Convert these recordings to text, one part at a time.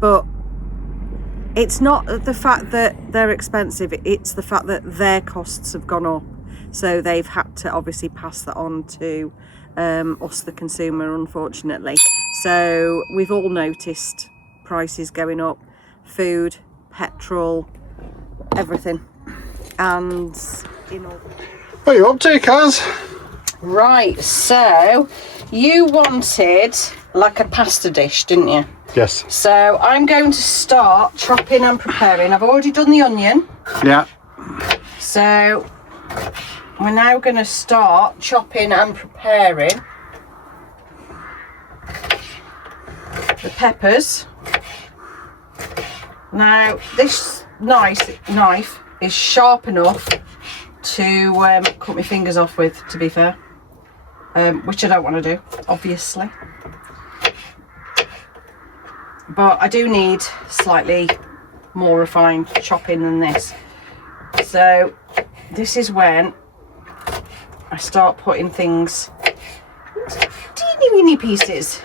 but it's not the fact that they're expensive, it's the fact that their costs have gone up. So they've had to obviously pass that on to us, the consumer, unfortunately. So we've all noticed prices going up, food, petrol, everything. And what are you up to, Kaz? Right, so you wanted like a pasta dish, didn't you? Yes. So I'm going to start chopping and preparing. I've already done the onion. Yeah. So we're now going to start chopping and preparing the peppers. Now this knife is sharp enough to cut my fingers off with, to be fair, which I don't want to do, obviously. But I do need slightly more refined chopping than this. So this is when I start putting things into teeny weeny pieces.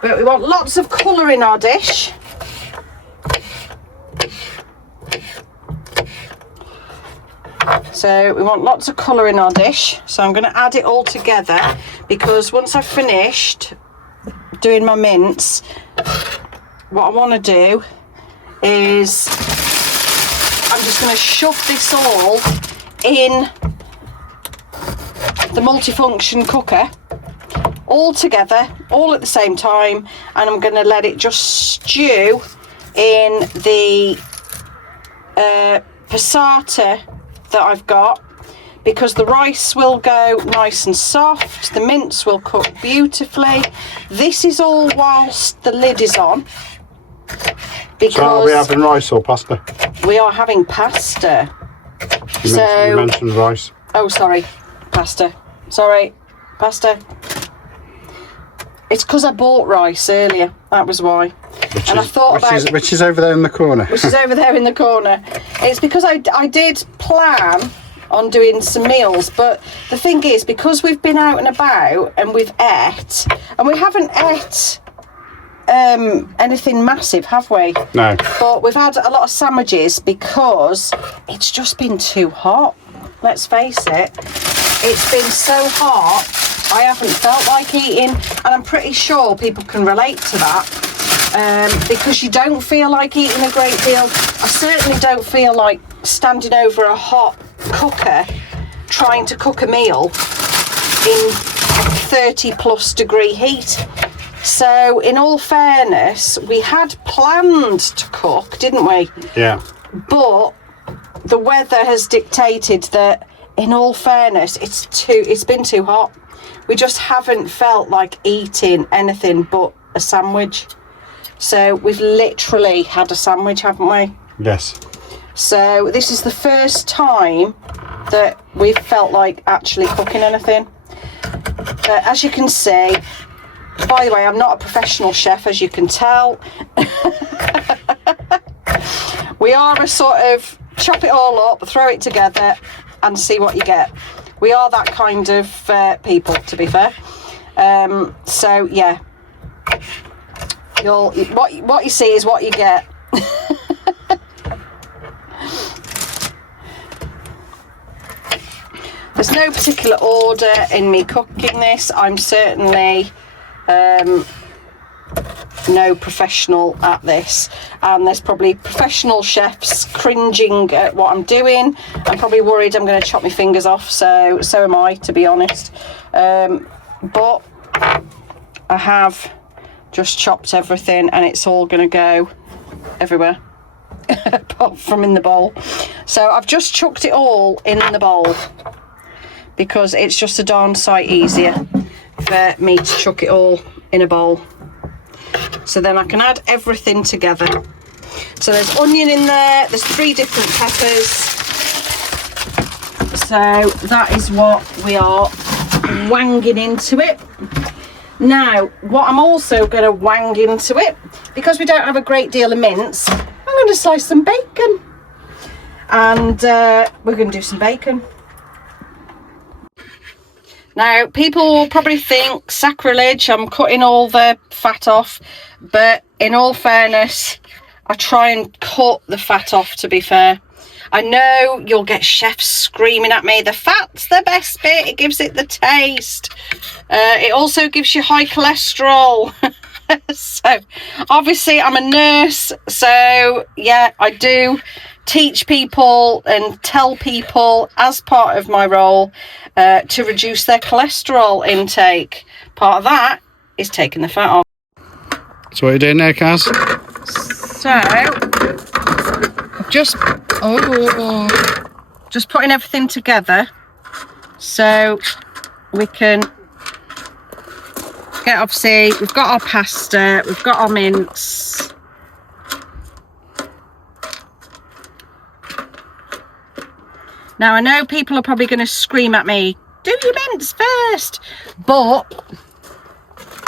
But we want lots of colour in our dish. So we want lots of colour in our dish. So I'm going to add it all together, because once I've finished doing my mince, what I want to do is I'm just going to shove this all in the multifunction cooker, all together, all at the same time, and I'm going to let it just stew in the passata that I've got, because the rice will go nice and soft, the mince will cook beautifully. This is all whilst the lid is on. Because so are we having rice or pasta? We are having pasta. You mentioned rice. Oh, sorry, pasta. Sorry, pasta. It's because I bought rice earlier. That was why. Which is over there in the corner. Which is over there in the corner. It's because I did plan on doing some meals, but the thing is, because we've been out and about and we've ate, and we haven't ate anything massive, have we? No. But we've had a lot of sandwiches because it's just been too hot. Let's face it. It's been so hot, I haven't felt like eating, and I'm pretty sure people can relate to that, because you don't feel like eating a great deal. I certainly don't feel like standing over a hot cooker trying to cook a meal in 30+ degree heat. So in all fairness, we had planned to cook, didn't we? Yeah. But the weather has dictated that, in all fairness, it's been too hot. We just haven't felt like eating anything but a sandwich. So we've literally had a sandwich, haven't we? Yes. So this is the first time that we've felt like actually cooking anything. As you can see, by the way, I'm not a professional chef, as you can tell. We are a sort of chop it all up, throw it together and see what you get. We are that kind of people, to be fair. So yeah, what you see is what you get. There's no particular order in me cooking this. I'm certainly no professional at this, and there's probably professional chefs cringing at what I'm doing. I'm probably worried I'm going to chop my fingers off, so am I, to be honest. But I have just chopped everything and it's all going to go everywhere apart from in the bowl. So I've just chucked it all in the bowl because it's just a darn sight easier for me to chuck it all in a bowl. So then I can add everything together. So there's onion in there, there's 3 different peppers. So that is what we are wanging into it. Now, what I'm also going to wang into it, because we don't have a great deal of mince, I'm going to slice some bacon. And we're going to do some bacon. Now, people will probably think sacrilege, I'm cutting all the fat off, but in all fairness, I try and cut the fat off, to be fair. I know you'll get chefs screaming at me, the fat's the best bit, it gives it the taste. It also gives you high cholesterol. So, obviously, I'm a nurse, so yeah, I do teach people and tell people as part of my role to reduce their cholesterol intake. Part of that is taking the fat off. So what are you doing there, Kaz? So, just putting everything together so we can get, obviously, we've got our pasta, we've got our mince. Now, I know people are probably going to scream at me, do your mince first. But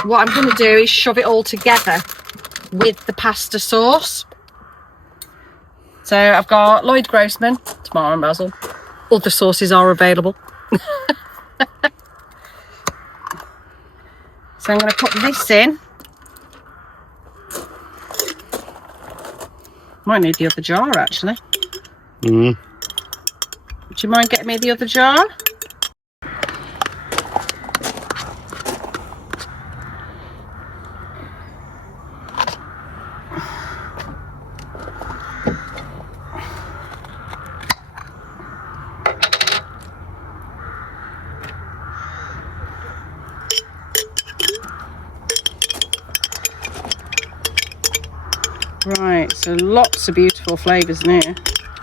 what I'm going to do is shove it all together with the pasta sauce. So I've got Lloyd Grossman, tomato and basil. Other sauces are available. So I'm going to put this in. Might need the other jar, actually. Mm. Do you mind getting me the other jar? Right, so lots of beautiful flavours in here.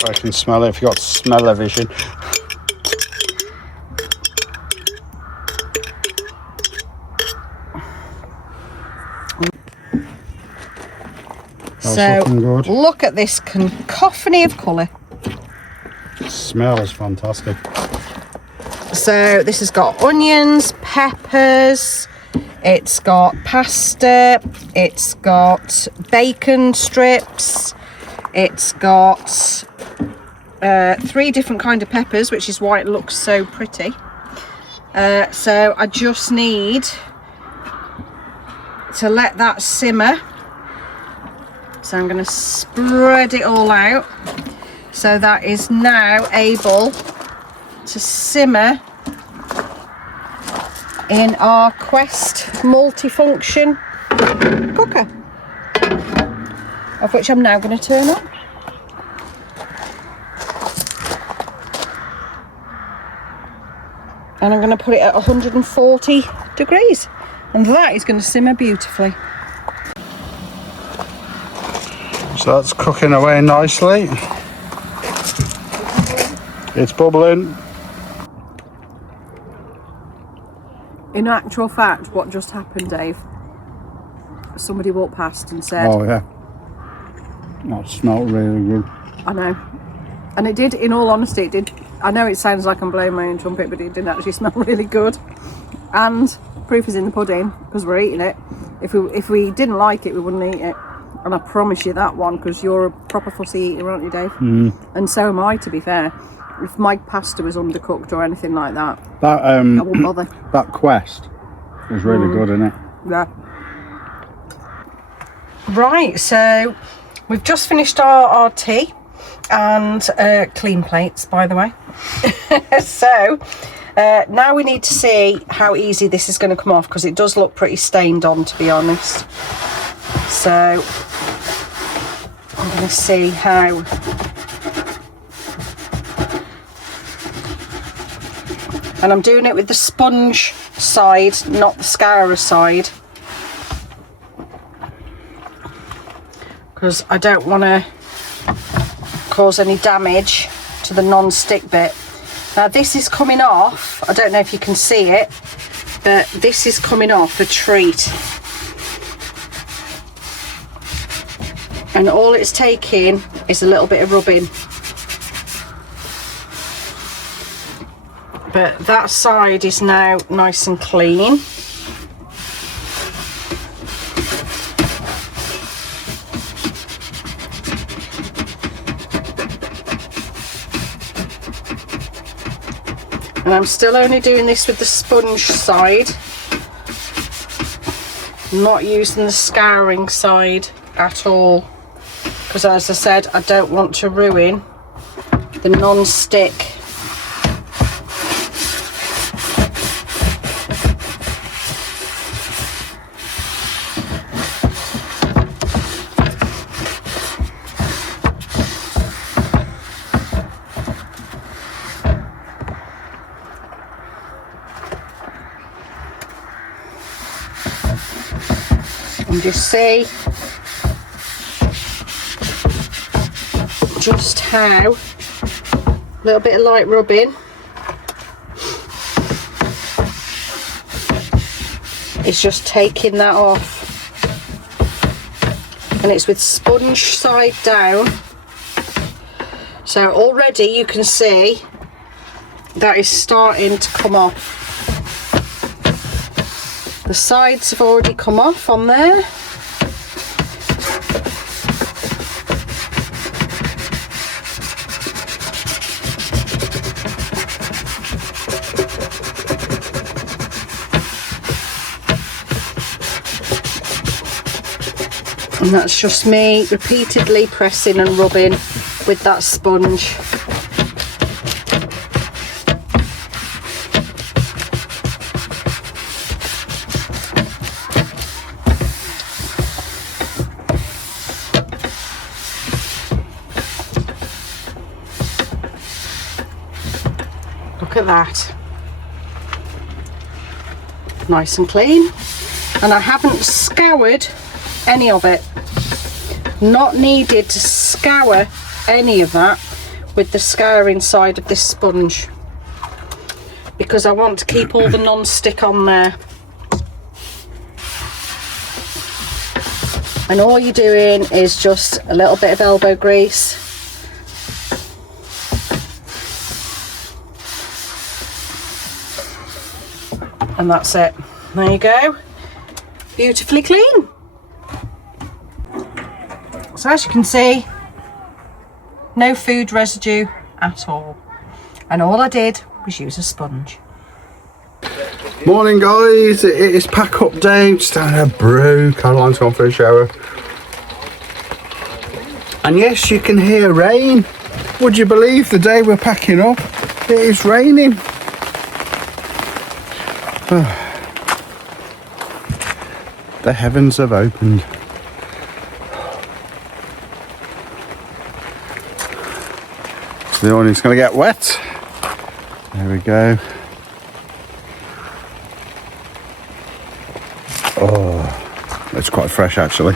I can smell it if you've got smell-o-vision. So, look at this cacophony of colour. It smells fantastic. So, this has got onions, peppers, it's got pasta, it's got bacon strips, it's got 3 different kind of peppers, which is why it looks so pretty. So I just need to let that simmer. So I'm going to spread it all out. So that is now able to simmer in our Quest multifunction cooker, of which I'm now going to turn on. And I'm going to put it at 140 degrees, and that is going to simmer beautifully. So that's cooking away nicely. It's bubbling. In actual fact, what just happened, Dave? Somebody walked past and said, Oh yeah, that smelled really good. I know. And it did, in all honesty, it did. I know it sounds like I'm blowing my own trumpet, but it did actually smell really good. And proof is in the pudding, because we're eating it. If we didn't like it, we wouldn't eat it. And I promise you that one, because you're a proper fussy eater, aren't you, Dave? Mm. And so am I, to be fair. If my pasta was undercooked or anything like that, That I wouldn't bother. That Quest was really good, isn't it? Yeah. Right, so we've just finished our tea and clean plates, by the way. So now we need to see how easy this is going to come off, because it does look pretty stained on, to be honest. So I'm going to see how. And I'm doing it with the sponge side, not the scourer side, because I don't want to cause any damage to the non-stick bit. Now this is coming off, I don't know if you can see it, but this is coming off a treat. And all it's taking is a little bit of rubbing. But that side is now nice and clean. And I'm still only doing this with the sponge side, not using the scouring side at all, because as I said, I don't want to ruin the non-stick. And just see just how a little bit of light rubbing is just taking that off, and it's with sponge side down, so already you can see that is starting to come off. The sides have already come off on there. And that's just me repeatedly pressing and rubbing with that sponge. Look at that. Nice and clean. And I haven't scoured any of it. Not needed to scour any of that with the scouring side of this sponge, because I want to keep all the non-stick on there. And all you're doing is just a little bit of elbow grease. And that's it. There you go. Beautifully clean. So as you can see, no food residue at all. And all I did was use a sponge. Morning guys, it is pack up day, just having a brew. Caroline's gone for a shower. And yes, you can hear rain. Would you believe the day we're packing up, it is raining. The heavens have opened. The awning's going to get wet. There we go. Oh, it's quite fresh actually.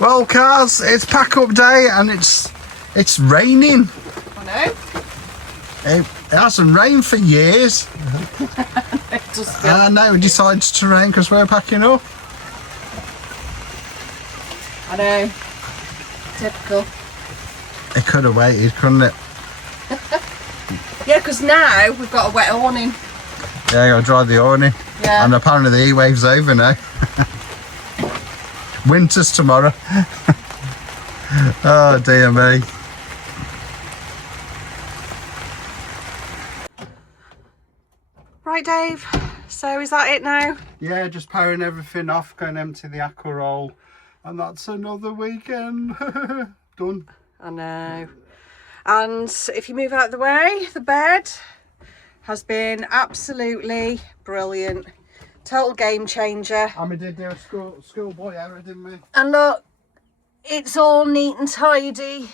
Well, cars, it's pack up day and it's raining. I know. It hasn't rained for years. And now it decides to rain because we're packing up. I know. Typical. It could have waited, couldn't it? Yeah, because now we've got a wet awning. Yeah, you got to dry the awning. Yeah. And apparently the heat wave's over now. Winter's tomorrow. Oh dear me. Right, Dave. So is that it now? Yeah, just powering everything off, going empty the aqua roll, and that's another weekend. Done. I know. And if you move out of the way, the bed has been absolutely brilliant. Total game changer. And we did do a schoolboy error, didn't we? And look, it's all neat and tidy.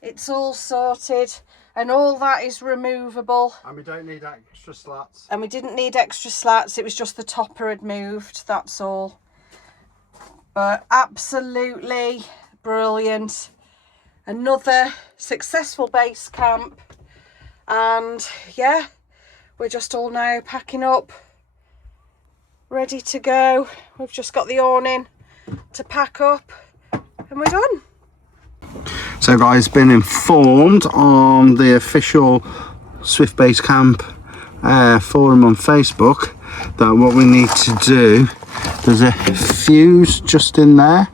It's all sorted. And all that is removable. And we don't need extra slats. And we didn't need extra slats. It was just the topper had moved. That's all. But absolutely brilliant. Another successful base camp. And yeah, we're just all now packing up, ready to go. We've just got the awning to pack up and we're done. So guys, been informed on the official Swift Basecamp forum on Facebook that what we need to do, there's a fuse just in there.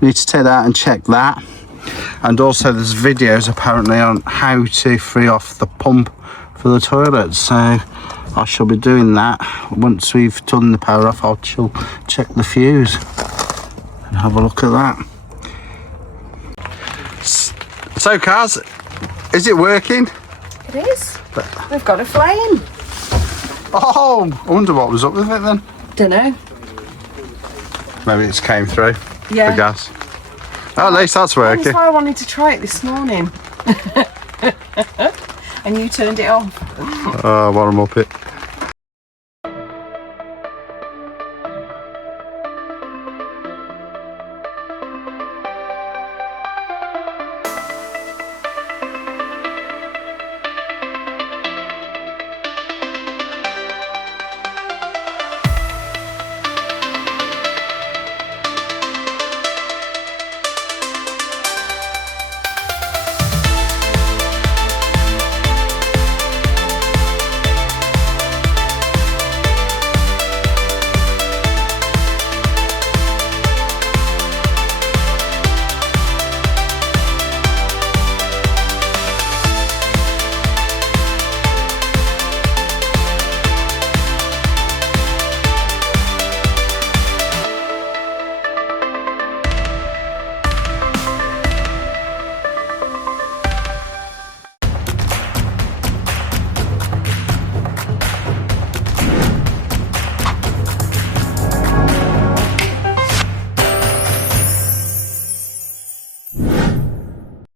We need to take that out and check that. And also there's videos apparently on how to free off the pump for the toilet. So I shall be doing that. Once we've done the power off, I shall check the fuse and have a look at that. So Kaz, is it working? It is. We've got a flame. Oh, I wonder what was up with it then. Dunno. Maybe it's came through. Yeah. The gas. Oh, at least that's working. That's why I wanted to try it this morning. And you turned it off. Oh, what a muppet.